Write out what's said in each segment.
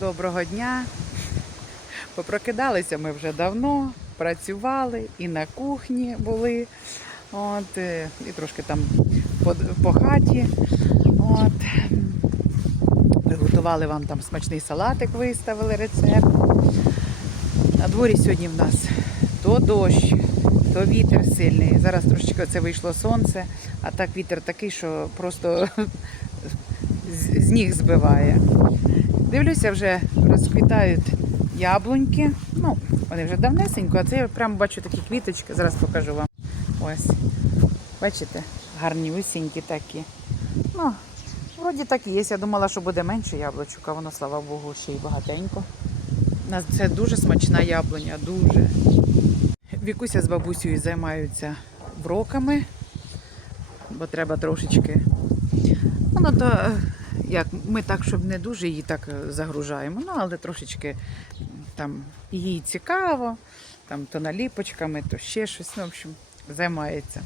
Доброго дня. Попрокидалися ми вже давно, працювали і на кухні були, от, е, і трошки там по, по хаті. От. Приготували вам там смачний салатик, виставили рецепт. На дворі сьогодні в нас то дощ, то вітер сильний. Зараз трошечки це вийшло сонце, а так вітер такий, що просто з- з ніг збиває. Дивлюся, вже розквітають яблуньки. Ну, вони вже давнесенько, а це я прямо бачу такі квіточки. Зараз покажу вам. Ось. Бачите, гарні усінькі такі. Ну, вроді так і є. Я думала, що буде менше яблучок, а воно, слава Богу, ще й багатенько. У нас це дуже смачна яблуня, дуже. Вікуся з бабусею займаються вроками, бо треба трошечки. Ну, то як ми так, щоб не дуже її так е, загружаємо, ну але трошечки там їй цікаво, там то наліпочками, то ще щось. Ну, в общем, займається.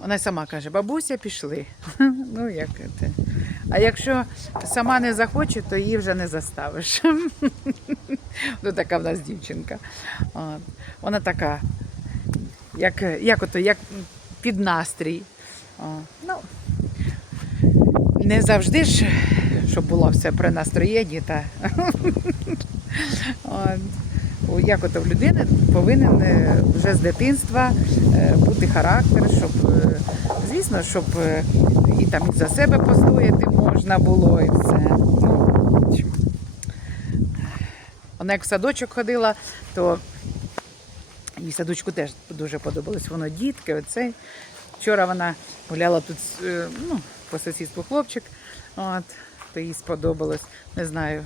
Вона сама каже, бабуся, пішли. Ну, як це. А якщо сама не захоче, то її вже не заставиш. Ну, така в нас дівчинка. Вона така, як, як, ото, як під настрій. Ну, не завжди ж, щоб було все при настроєнні. Та... Як ото в людини повинен е, вже з дитинства е, бути характер, щоб, е, звісно, щоб і там і за себе постояти можна було, і все. Ну. Вона як в садочок ходила, то їй садочку теж дуже подобалось. Воно дітки, оцей. Вчора вона гуляла тут е, ну, по сусідству хлопчик, от, то їй сподобалось. Не знаю.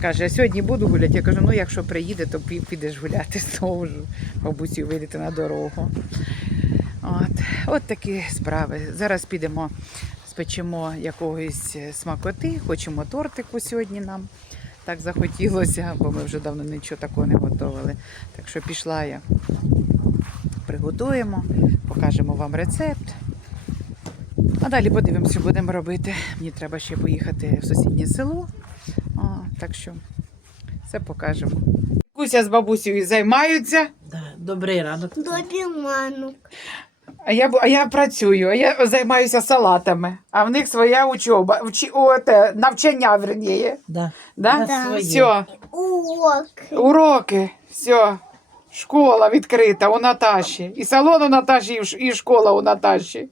Каже, я сьогодні буду гуляти. Я кажу, ну якщо приїде, то підеш гуляти знову ж. Бабусі вийдете на дорогу. От, от такі справи. Зараз підемо, спечемо якогось смакоти, хочемо тортику сьогодні нам. Так захотілося, бо ми вже давно нічого такого не готували. Так що пішла я. Приготуємо, покажемо вам рецепт. А далі подивимося, що будемо робити. Мені треба ще поїхати в сусіднє село. О, так що все покажемо. Куся з бабусею займаються, Да, добрий ранок. Добі манок. а я, а я працюю, а я займаюся салатами. А в них своя учоба, вчи, о, те, навчання верніє. Да. Да? Да. Все, Урок. уроки, все. Школа відкрита у Наташі. І салон у Наташі, і школа у Наташі.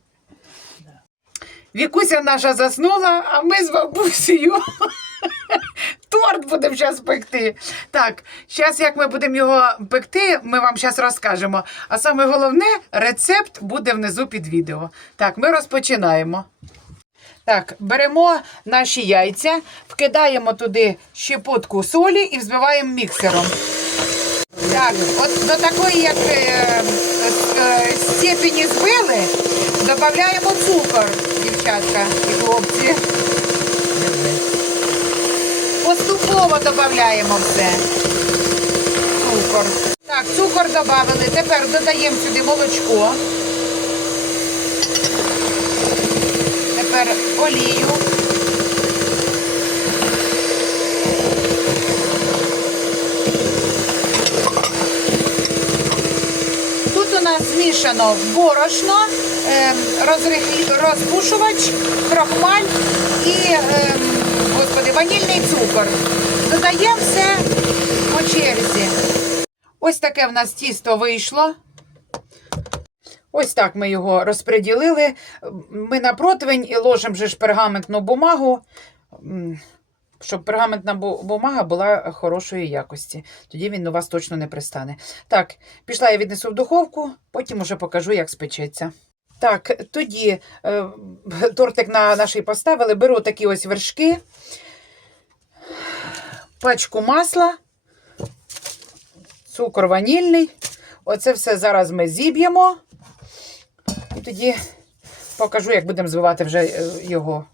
Вікуся наша заснула, а ми з бабусею торт будемо зараз пекти. Так, зараз як ми будемо його пекти, ми вам зараз розкажемо. А саме головне, рецепт буде внизу під відео. Так, ми розпочинаємо. Так, беремо наші яйця, вкидаємо туди щепотку солі і взбиваємо міксером. Так, от до такої, як е, е, степені збили, додаємо цукор, дівчатка і хлопці. Поступово додаємо все. Цукор. Так, цукор додали. Тепер додаємо сюди молочко. Тепер олію. Тут у нас змішано борошно, розрихлі- розпушувач, крохмаль і ем, господи, ванільний цукор. Додаємо все по черзі. Ось таке в нас тісто вийшло. Ось так ми його розподілили. Ми на противень і ложимо же ж пергаментну бумагу, щоб пергаментна бумага була хорошої якості. Тоді він у вас точно не пристане. Так, пішла я віднесу в духовку, потім уже покажу, як спечеться. Так, тоді е, тортик на нашій поставили. Беру такі ось вершки, пачку масла, цукор ванільний. Оце все зараз ми зіб'ємо. І тоді покажу, як будемо збивати вже е, його.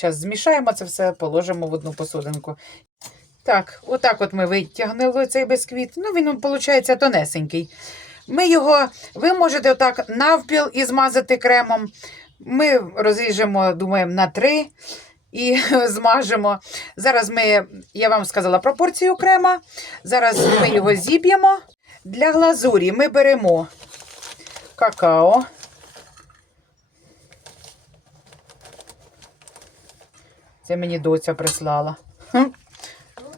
Зараз змішаємо це все, положимо в одну посудинку. Так, отак от ми витягнули цей бисквіт. Ну, він, виходить, тонесенький. Ми його, ви можете отак навпіл і змазати кремом. Ми розріжемо, думаємо, на три і змажемо. Зараз ми, я вам сказала пропорцію крема. Зараз ми його зіб'ємо. Для глазурі ми беремо какао. Це мені доця прислала.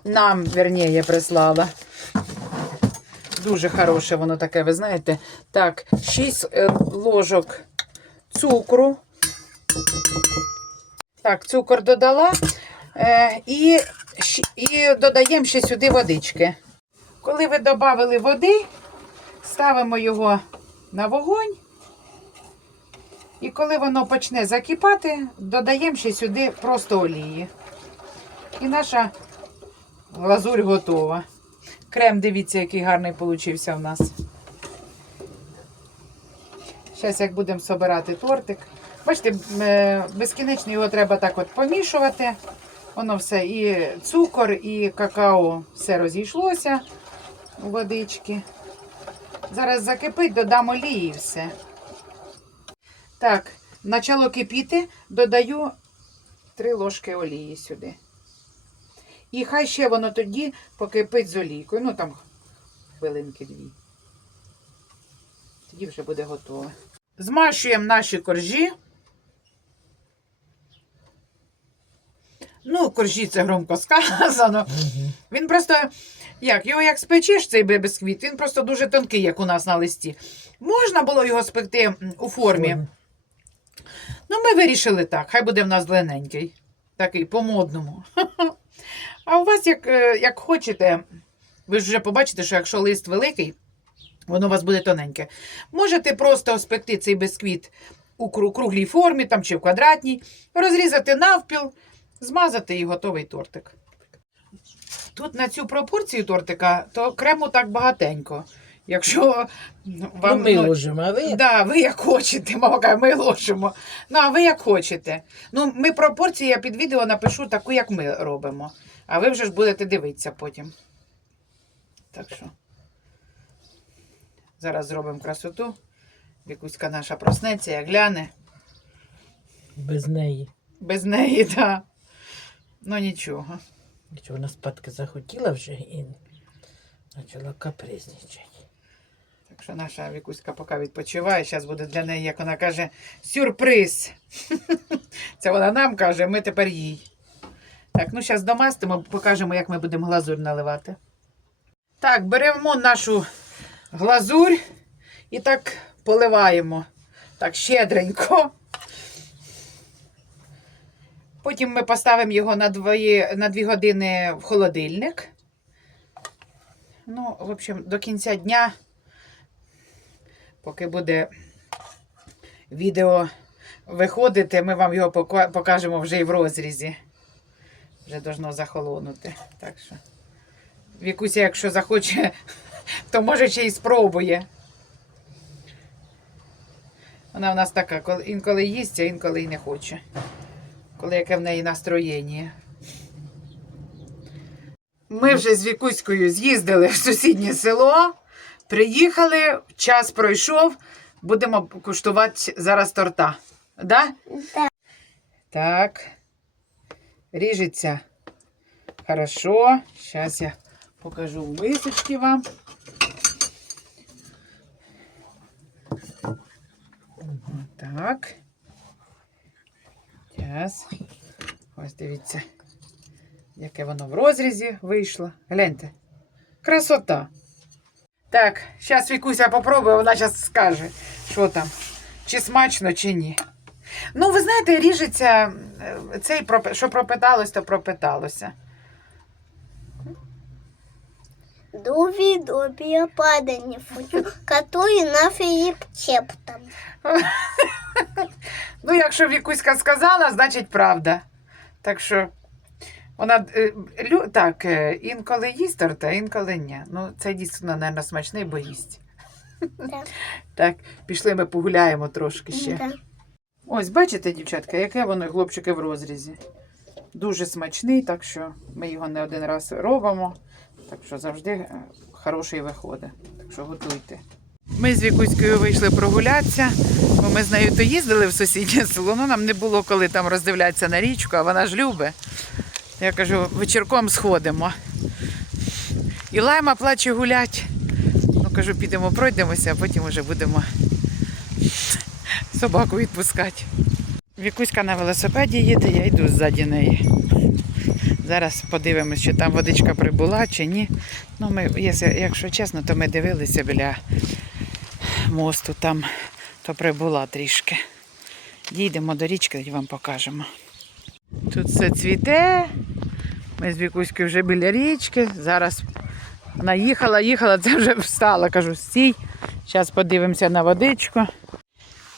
Нам, верніє, прислала. Дуже хороше воно таке, ви знаєте. Так, 6 ложок цукру. Так, цукор додала. Е, і, і додаємо ще сюди водички. Коли ви додали води, ставимо його на вогонь. І коли воно почне закипати, додаємо ще сюди просто олії. І наша глазурь готова. Крем, дивіться, який гарний получився в нас. Зараз, як будемо собирати тортик. Бачите, е, безкінечно його треба так от помішувати. Воно все, і цукор, і какао все розійшлося у водички. Зараз закипить, додам олії і все. Так, почало кипіти, додаю 3 ложки олії сюди. І хай ще воно тоді покипить з олійкою. Ну там хвилинки дві. Тоді вже буде готове. Змащуємо наші коржі. Ну, коржі це громко сказано. Він просто, як, його як спечеш, цей бисквіт, він просто дуже тонкий, як у нас на листі. Можна було його спекти у формі. Ми вирішили так, хай буде в нас длинненький. Такий по-модному. А у вас як, е, як хочете, ви ж вже побачите, що якщо лист великий, воно у вас буде тоненьке. Можете просто спекти цей бисквіт у круглій формі там, чи в квадратній, розрізати навпіл, змазати і готовий тортик. Тут на цю пропорцію тортика, то крему так багатенько. Якщо ну, вам ну, ми ложимо, а ви Да, ви як хочете, мама каже, ми ложимо. Ну, а ви як хочете. Ну, ми пропорції я під відео напишу таку, як ми робимо. А ви вже ж будете дивитися потім. Так що. Зараз зробимо красоту. Вікуська наша проснеться, як гляне. без неї. Без неї, так. Да. Ну нічого. Вона спадки захотіла вже і почала капризничати. Що наша Вікуська поки відпочиває. Зараз буде для неї, як вона каже, сюрприз. Це вона нам каже, ми тепер їй. Так, ну зараз домастимо, покажемо, як ми будемо глазурь наливати. Так, беремо нашу глазурь і так поливаємо. Так, щедренько. Потім ми поставимо його на 2, на 2 години в холодильник. Ну, в общем, до кінця дня поки буде відео виходити, ми вам його покажемо вже і в розрізі. Вже должно захолонути. Так що. Вікуся, якщо захоче, то може ще й спробує. Вона в нас така, інколи їсть, а інколи й не хоче. Коли яке в неї настроєння. Ми вже з Вікуською з'їздили в сусіднє село. Приїхали, час пройшов, будемо куштувати зараз торта. Да? Да. Так. Ріжеться. Хорошо. Зараз я покажу мисочки вам. Так. Зараз. Ось дивіться, яке воно в розрізі вийшло. Гляньте. Красота. Так, зараз Вікуся попробує, вона зараз скаже, що там, чи смачно, чи ні. Ну, ви знаєте, ріжеться е, цей, що пропиталось, то пропиталося. Я падать не хочу. Который на рецептом. Ну, якщо Вікуська сказала, значить правда. Так що вона е, лю, так, е, інколи їсть торта, інколи ні. Ну, це дійсно, мабуть, смачний, бо їсть. Так. Так, пішли ми погуляємо трошки ще. Да. Ось, бачите, дівчатка, яке воно хлопчики в розрізі. Дуже смачний, так що ми його не один раз робимо. Так що завжди е, хороший виходить. Так що готуйте. Ми з Вікуською вийшли прогулятися, бо ми з нею то їздили в сусіднє село, ну нам не було коли там роздивлятися на річку, а вона ж любить. Я кажу, вечірком сходимо. І лайма плаче гулять. Ну кажу, підемо пройдемося, а потім вже будемо собаку відпускати. Вікуська на велосипеді їде, я йду ззаді неї. Зараз подивимось, чи там водичка прибула чи ні. Ну, ми, якщо, чесно, то ми дивилися біля мосту, там то прибула трішки. Дійдемо до річки і вам покажемо. Тут все цвіте. Ми з Вікуською вже біля річки. Зараз вона їхала, їхала, це вже встала. Кажу, стій. Зараз подивимося на водичку.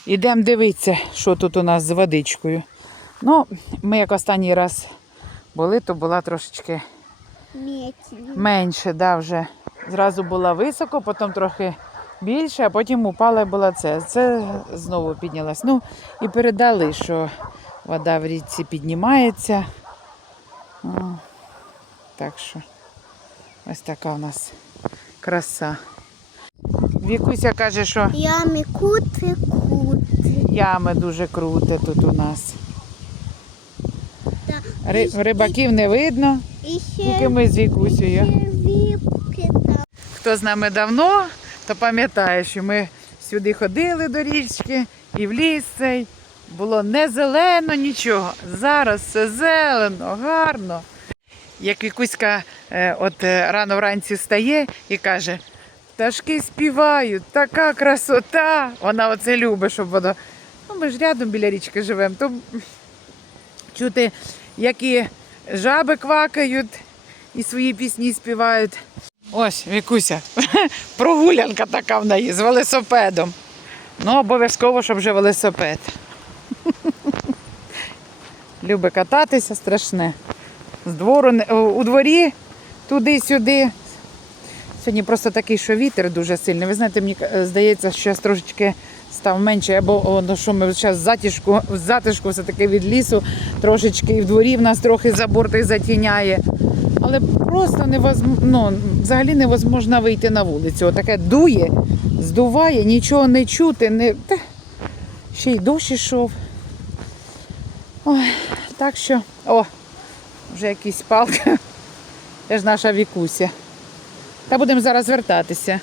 Ідемо дивитися, що тут у нас з водичкою. Ну, ми як останній раз були, то була трошечки менше, да, вже. Зразу була високо, потім трохи більше, а потім упала і була це. Це знову піднялась. Ну, і передали, що вода в річці піднімається. Так що ось така у нас краса. Вікуся каже, що Ями кути кути. ями дуже круто тут у нас. Да. Ри- рибаків не видно, І тільки ми з Вікусею. ще. Хто з нами давно, то пам'ятає, що ми сюди ходили до річки і в ліс цей. Було не зелено нічого. Зараз все зелено, гарно. Як Вікуська е, от е, рано вранці стає і каже, пташки співають, така красота. Вона оце любить, щоб воно. Ну, ми ж рядом біля річки живемо, то чути, які жаби квакають і свої пісні співають. Ось, Вікуся, прогулянка така в неї з велосипедом. Ну, обов'язково, щоб вже велосипед. Любить кататися страшне. З двору, у дворі, туди-сюди. Сьогодні просто такий, що вітер дуже сильний. Ви знаєте, мені е, здається, що зараз трошечки став менше, або ну, що ми зараз затишку, затишку все-таки від лісу, трошечки і в дворі в нас трохи забор той затіняє. Але просто невозможно, ну, взагалі невозможно вийти на вулицю. Таке дує, здуває, нічого не чути, не... Та, ще й дощ ішов. Ой, так що, о, вже якісь палки. Це ж наша вікуся. Та будемо зараз вертатися.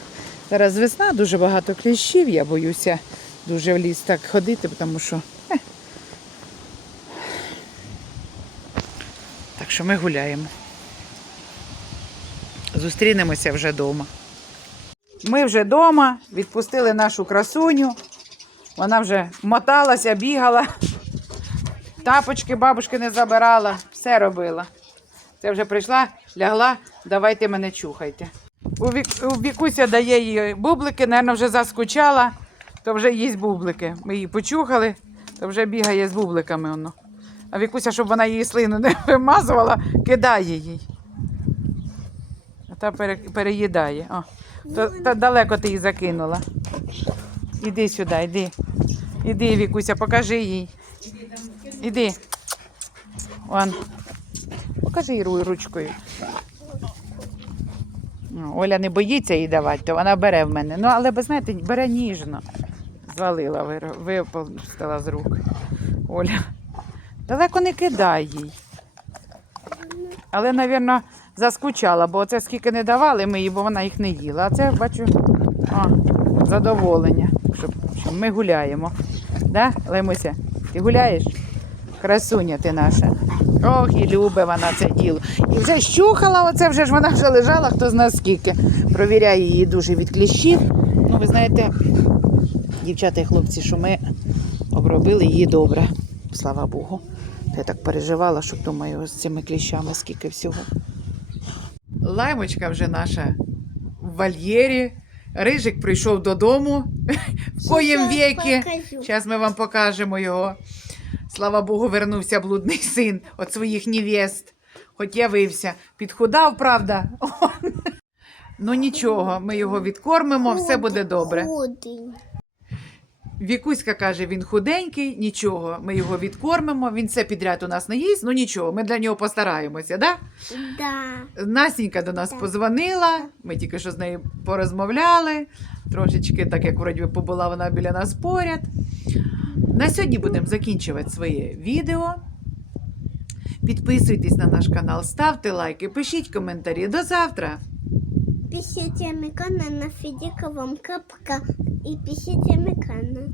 Зараз весна, дуже багато кліщів, я боюся дуже в ліс так ходити, тому що. е. Так що ми гуляємо. Зустрінемося вже вдома. Ми вже вдома, відпустили нашу красуню. Вона вже моталася, бігала. Тапочки бабушки не забирала, все робила. Це вже прийшла, лягла, давайте мене чухайте. У, вік, у Вікуся дає їй бублики, напевно, вже заскучала, то вже їсть бублики. Ми її почухали, то вже бігає з бубликами. Воно. А Вікуся, щоб вона її слину не вимазувала, кидає їй. А та пере, переїдає. О, то, та далеко ти її закинула. Іди сюди, іди. Іди, Вікуся, покажи їй. Іди. Вон. Покажи їй ручкою. Ну, Оля не боїться їй давати, то вона бере в мене. Ну, але ви знаєте, бере ніжно. Звалила, випустила з рук. Оля. Далеко не кидай їй. Але, мабуть, заскучала, бо це скільки не давали ми їй, бо вона їх не їла. А це, бачу, о, задоволення, щоб, що ми гуляємо. Да, Лемуся, ти гуляєш? Красуня ти наша. Ох, і любить вона це діло. І вже щухала, оце вже ж вона вже лежала, хто зна скільки. Провіряє її дуже від кліщів. Ну, ви знаєте, дівчата і хлопці, що ми обробили її добре. Слава Богу. Я так переживала, що думаю, з цими кліщами скільки всього. Лаймочка вже наша в вольєрі. Рижик прийшов додому в коїм віки. Зараз ми вам покажемо його. Слава Богу, вернувся блудний син від своїх невест. Хоч явився. Підхудав, правда. Ну нічого, ми його відкормимо, все буде добре. Вікуська каже, він худенький, нічого, ми його відкормимо, він все підряд у нас не їсть, ну нічого, ми для нього постараємося, да? Да. Настенька до нас Так. позвонила, ми тільки що з нею порозмовляли. Трошечки, так як вроді побула вона біля нас поряд. На сьогодні будемо закінчувати своє відео. Підписуйтесь на наш канал, ставте лайки, пишіть коментарі. До завтра! Пишите Микана на Федика капка і пишіть Микана.